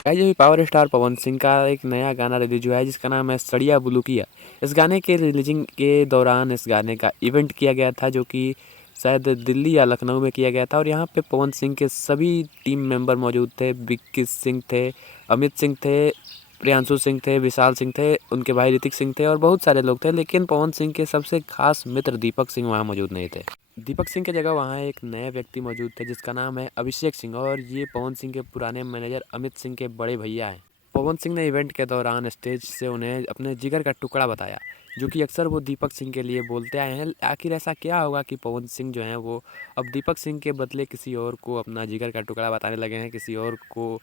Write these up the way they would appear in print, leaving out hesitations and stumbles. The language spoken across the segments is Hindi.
गाइस ये पावर स्टार पवन सिंह का एक नया गाना रिलीज हुआ है जिसका नाम है सड़िया बुलुकिया। इस गाने के रिलीजिंग के दौरान इस गाने का इवेंट किया गया था जो कि शायद दिल्ली या लखनऊ में किया गया था और यहाँ पे पवन सिंह के सभी टीम मेंबर मौजूद थे। विक्की सिंह थे, अमित सिंह थे, प्रियांशु सिंह थे, विशाल सिंह थे, उनके भाई ऋतिक सिंह थे और बहुत सारे लोग थे। लेकिन पवन सिंह के सबसे खास मित्र दीपक सिंह वहाँ मौजूद नहीं थे। दीपक सिंह की जगह वहाँ एक नए व्यक्ति मौजूद थे जिसका नाम है अभिषेक सिंह और ये पवन सिंह के पुराने मैनेजर अमित सिंह के बड़े भैया हैं। पवन सिंह ने इवेंट के दौरान स्टेज से उन्हें अपने जिगर का टुकड़ा बताया जो कि अक्सर वो दीपक सिंह के लिए बोलते आए हैं। आखिर ऐसा क्या होगा कि पवन सिंह जो हैं वो अब दीपक सिंह के बदले किसी और को अपना जिगर का टुकड़ा बताने लगे हैं, किसी और को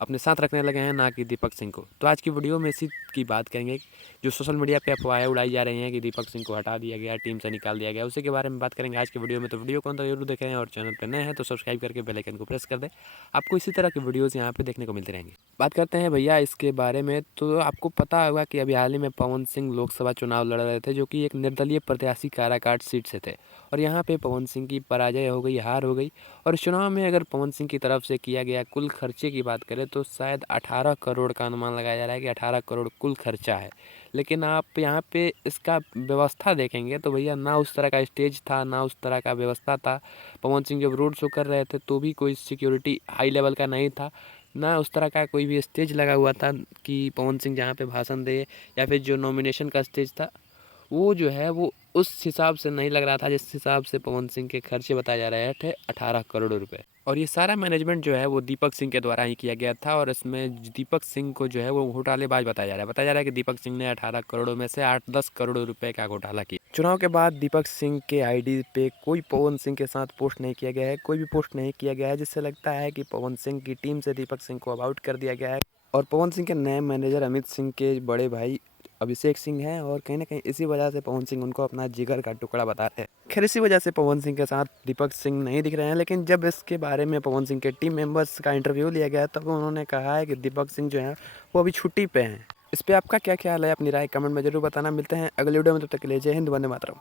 अपने साथ रखने लगे हैं, ना कि दीपक सिंह को। तो आज की वीडियो में इसी की बात करेंगे जो सोशल मीडिया पे अफवाहें उड़ाई जा रही हैं कि दीपक सिंह को हटा दिया गया, टीम से निकाल दिया गया, उसी के बारे में बात करेंगे आज की वीडियो में। तो वीडियो को अंत तक जरूर देखें और चैनल पर नए हैं तो सब्सक्राइब करके बेल आइकन को प्रेस कर दें। आपको इसी तरह की वीडियोज़ यहाँ पे देखने को मिलती रहेंगी। बात करते हैं भैया इसके बारे में। तो आपको पता होगा कि अभी हाल ही में पवन सिंह लोकसभा चुनाव लड़ रहे थे जो कि एक निर्दलीय प्रत्याशी काराकाट सीट से थे और यहाँ पे पवन सिंह की पराजय हो गई, हार हो गई। और इस चुनाव में अगर पवन सिंह की तरफ से किया गया कुल खर्चे की बात करें तो शायद 18 करोड़ का अनुमान लगाया जा रहा है कि 18 करोड़ कुल खर्चा है। लेकिन आप यहाँ पे इसका व्यवस्था देखेंगे तो भैया ना उस तरह का स्टेज था, ना उस तरह का व्यवस्था था। पवन सिंह जब रोड शो कर रहे थे तो भी कोई सिक्योरिटी हाई लेवल का नहीं था, ना उस तरह का कोई भी स्टेज लगा हुआ था कि पवन सिंह जहाँ पे भाषण दे, या फिर जो नॉमिनेशन का स्टेज था वो जो है वो उस हिसाब से नहीं लग रहा था जिस हिसाब से पवन सिंह के खर्चे बताए जा रहे थे 18 करोड़ रुपए। और ये सारा मैनेजमेंट जो है वो दीपक सिंह के द्वारा ही किया गया था और इसमें दीपक सिंह को जो है वो घोटालेबाज बताया जा रहा है। बताया जा रहा है कि दीपक सिंह ने 18 करोड़ों में से 8-10 करोड़ रुपए का घोटाला किया। चुनाव के बाद दीपक सिंह के आईडी पे कोई पवन सिंह के साथ पोस्ट नहीं किया गया है, कोई भी पोस्ट नहीं किया गया है, जिससे लगता है कि पवन सिंह की टीम से दीपक सिंह को अब आउट कर दिया गया है। और पवन सिंह के नए मैनेजर अमित सिंह के बड़े भाई अभिषेक सिंह हैं और कहीं न कहीं इसी वजह से पवन सिंह उनको अपना जिगर का टुकड़ा बता रहे हैं। खैर इसी वजह से पवन सिंह के साथ दीपक सिंह नहीं दिख रहे हैं। लेकिन जब इसके बारे में पवन सिंह के टीम मेंबर्स का इंटरव्यू लिया गया तब उन्होंने कहा है कि दीपक सिंह जो हैं वो अभी छुट्टी पे हैं। इस पे आपका क्या ख्याल है? अपनी राय कमेंट में ज़रूर बताना। मिलते हैं अगले वीडियो में, तब तक के लिए जय हिंद, वंदे मातरम।